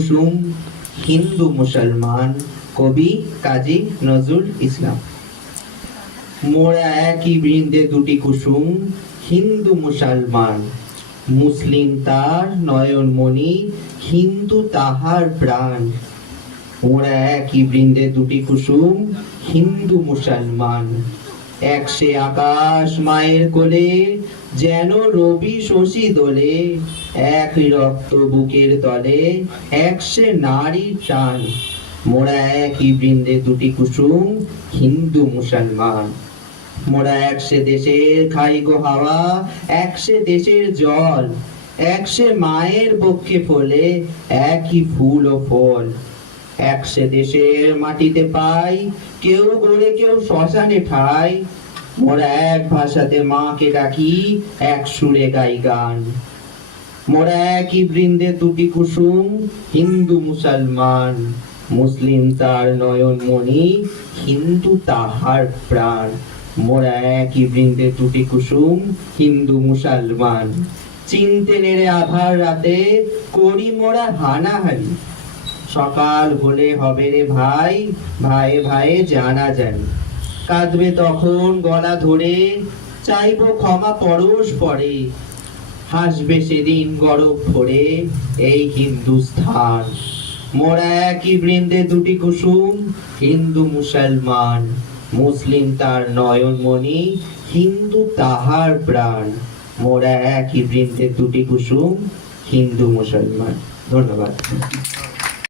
কুসুম হিন্দু মুসলমান কবি কাজী নজরুল ইসলাম। মোরা একই বৃন্দে দুটি কুসুম, হিন্দু মুসলমান, মুসলিম তার নয়নমণি, হিন্দু তাহার প্রাণ। মোরা একই বৃন্দে দুটি কুসুম, হিন্দু মুসলমান, এক সে আকাশ মায়ের কোলে, যেন রবি শশী দোলে, এক রক্ত বুকের তলে, এক সে নারীর টান। মোরা একই বৃন্দে দুটি কুসুম, হিন্দু মুসলমান। মোরা এক সে দেশের খাই গো হাওয়া, এক সে দেশের জল, এক সে মায়ের বক্ষে ফলে, একই ফুল ও ফল। এক সে দেশের মাটিতে পাই, কেউ গড়ে কেউ শ্মশানে ঠাই। মোরা এক ভাষাতে মাকে ডাকি, এক সুরে গাই গান। মোরা একই বৃন্দে দুটি কুসুম, হিন্দু মুসলমান, মুসলিম তার নয়নমণি, হিন্দু তাহার প্রাণ। মোরা একই বৃন্দে দুটি কুসুম, হিন্দু মুসলমান, চিনতে নেড়ে আধার রাতে করি মোরা হানাহানি। সকাল হলে হবে রে ভাই, ভাইয়ে ভাইয়ে জানা জানি। কাঁদবে তখন গলা ধরে, চাইবো ক্ষমা পরশ পরে। হাসবে সেদিন গরব ভরে এই হিন্দুস্থান। মোরা একই বৃন্দে দুটি কুসুম, হিন্দু মুসলমান, মুসলিম তার নয়নমণি, হিন্দু তাহার প্রাণ। মোরা একই বৃন্দে দুটি কুসুম, হিন্দু মুসলমান। ধন্যবাদ।